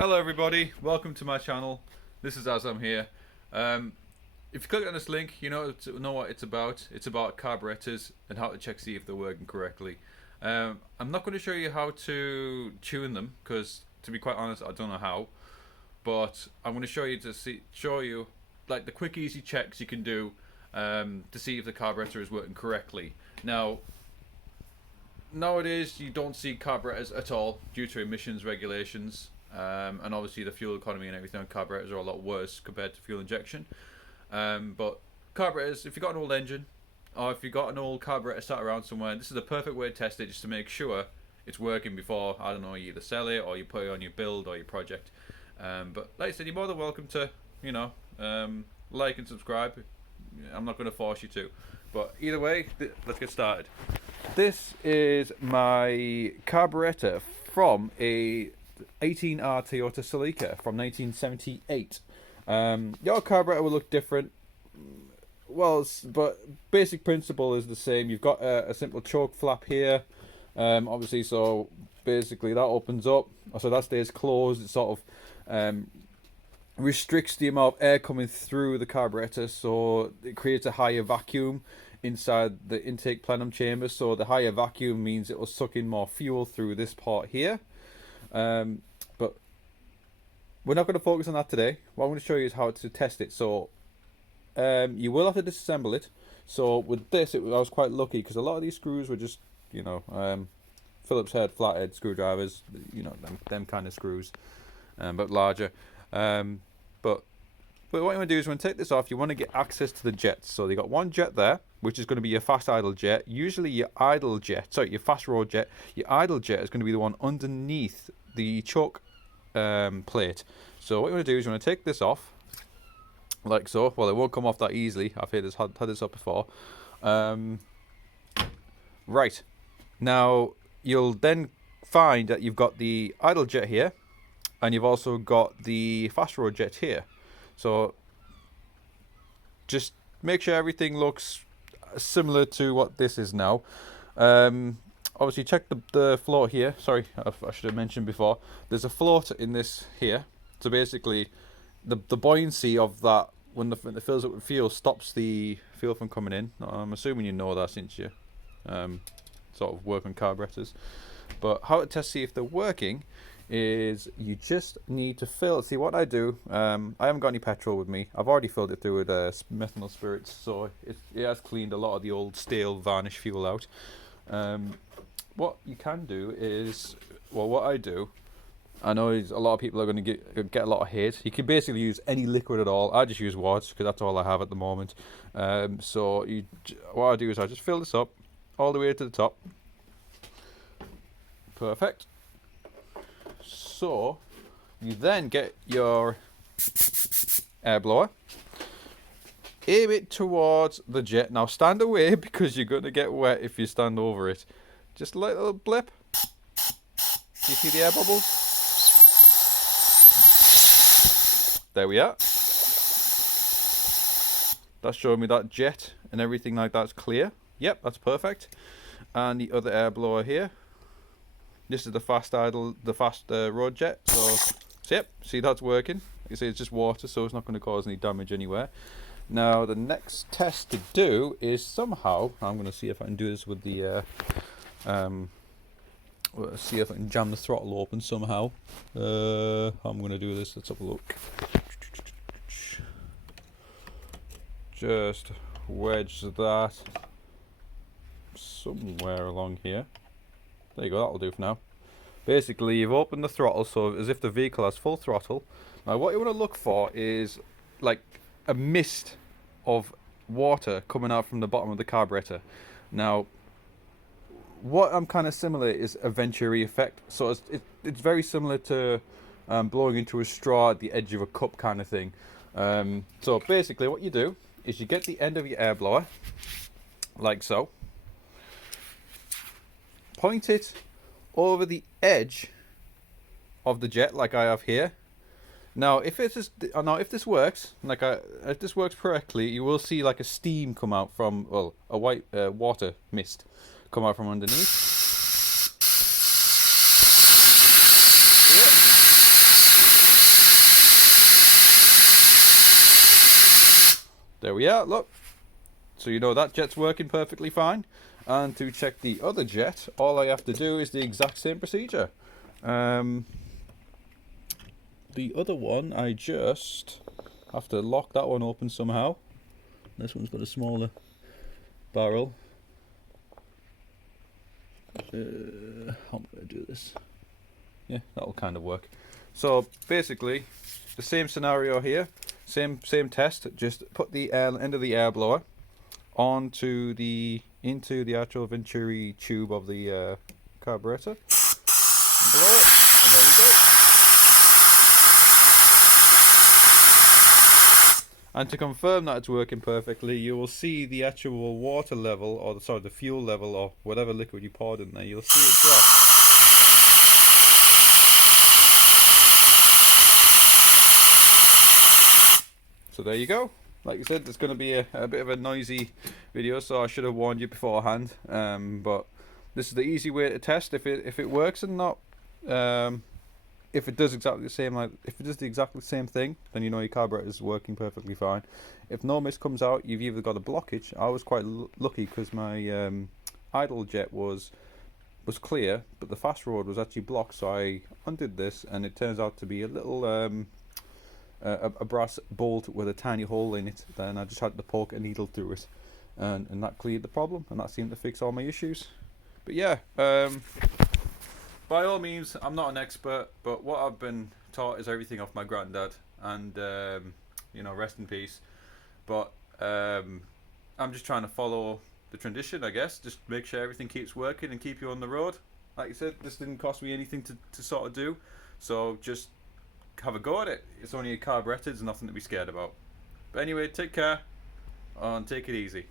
Hello everybody, welcome to my channel. This is Azam here. If you click on this link, you know what it's about. It's about carburetors and how to check see if they're working correctly. I'm not going to show you how to tune them because, to be quite honest, I don't know how. But I'm going to show you like the quick, easy checks you can do to see if the carburetor is working correctly. Nowadays, you don't see carburetors at all due to emissions regulations. And obviously the fuel economy and everything on carburetors are a lot worse compared to fuel injection. But carburetors, if you've got an old engine or if you've got an old carburetor sat around somewhere, this is the perfect way to test it, just to make sure it's working before, I don't know, you either sell it or you put it on your build or your project. But like I said, you're more than welcome to, like and subscribe. I'm not going to force you to. But either way, let's get started. This is my carburetor from a 18R Toyota Celica from 1978. Your carburetor will look different, but basic principle is the same. You've got a simple choke flap here, obviously, so basically that opens up, so that stays closed. It sort of restricts the amount of air coming through the carburetor, so it creates a higher vacuum inside the intake plenum chamber. So the higher vacuum means it will suck in more fuel through this part here. But we're not going to focus on that today. What I'm going to show you is how to test it. So you will have to disassemble it. So with this, I was quite lucky because a lot of these screws were just, Phillips head, flathead screwdrivers, them kind of screws, but larger. But what you want to do is when you take this off, you want to get access to the jets. So you got one jet there, which is going to be your fast idle jet. Usually your fast roll jet. Your idle jet is going to be the one underneath the choke plate. So what you want to do is you want to take this off, like so. Well, it won't come off that easily. I've had this up before. Right. Now, you'll then find that you've got the idle jet here, and you've also got the fast roll jet here. So just make sure everything looks similar to what this is now. Obviously check the float here. Sorry, I should have mentioned before. There's a float in this here. So basically the buoyancy of that when it fills up with fuel stops the fuel from coming in. I'm assuming you know that since you sort of work on carburetors. But how to test see if they're working is you just need to fill. See what I do, I haven't got any petrol with me. I've already filled it through with methanol spirits, so it has cleaned a lot of the old stale varnish fuel out. What you can do is, what I do, I know a lot of people are going to get a lot of hate. You can basically use any liquid at all. I just use water because that's all I have at the moment. So what I do is I just fill this up all the way to the top. Perfect. So you then get your air blower, aim it towards the jet. Now stand away because you're going to get wet if you stand over it. Just a little blip. You see the air bubbles? There we are. That's showing me that jet and everything like that's clear. Yep, that's perfect. And the other air blower here. This is the fast road jet. So yep, see that's working. You see it's just water, so it's not going to cause any damage anywhere. Now the next test to do is somehow, I'm going to see if I can do this with the, see if I can jam the throttle open somehow. I'm going to do this. Let's have a look. Just wedge that somewhere along here. There you go, that'll do for now. Basically, you've opened the throttle, so as if the vehicle has full throttle. Now, what you want to look for is like a mist of water coming out from the bottom of the carburetor. Now, what I'm kind of similar is a Venturi effect. So it's very similar to blowing into a straw at the edge of a cup kind of thing. So basically, what you do is you get the end of your air blower, like so. Point it over the edge of the jet, like I have here. Now, if this works, if this works correctly, you will see like a steam come out from, a white water mist come out from underneath. Yep. yeah, look. So you know that jet's working perfectly fine. And to check the other jet, all I have to do is the exact same procedure. The other one, I just have to lock that one open somehow. This one's got a smaller barrel. How am I going to do this? Yeah, that'll kind of work. So basically, the same scenario here, same test. Just put the end of the air blower into the actual venturi tube of the carburetor. Blow it, and there you go. And to confirm that it's working perfectly, you will see the actual water level, or the fuel level, or whatever liquid you poured in there. You'll see it drop. So there you go. Like I said, it's going to be a bit of a noisy video, so I should have warned you beforehand. But this is the easy way to test if it works and not. If it does exactly the same, if it does the exactly same thing, then you know your carburetor is working perfectly fine. If no mist comes out, you've either got a blockage. I was quite lucky because my idle jet was clear, but the fast road was actually blocked. So I undid this, and it turns out to be a little a brass bolt with a tiny hole in it. Then I just had to poke a needle through it, and that cleared the problem, and that seemed to fix all my issues. But yeah. By all means, I'm not an expert, but what I've been taught is everything off my granddad, and you know, rest in peace. But I'm just trying to follow the tradition, I guess. Just make sure everything keeps working and keep you on the road. Like I said, this didn't cost me anything to sort of do, so just have a go at it. It's only a carburetor, there's nothing to be scared about. But anyway, take care and take it easy.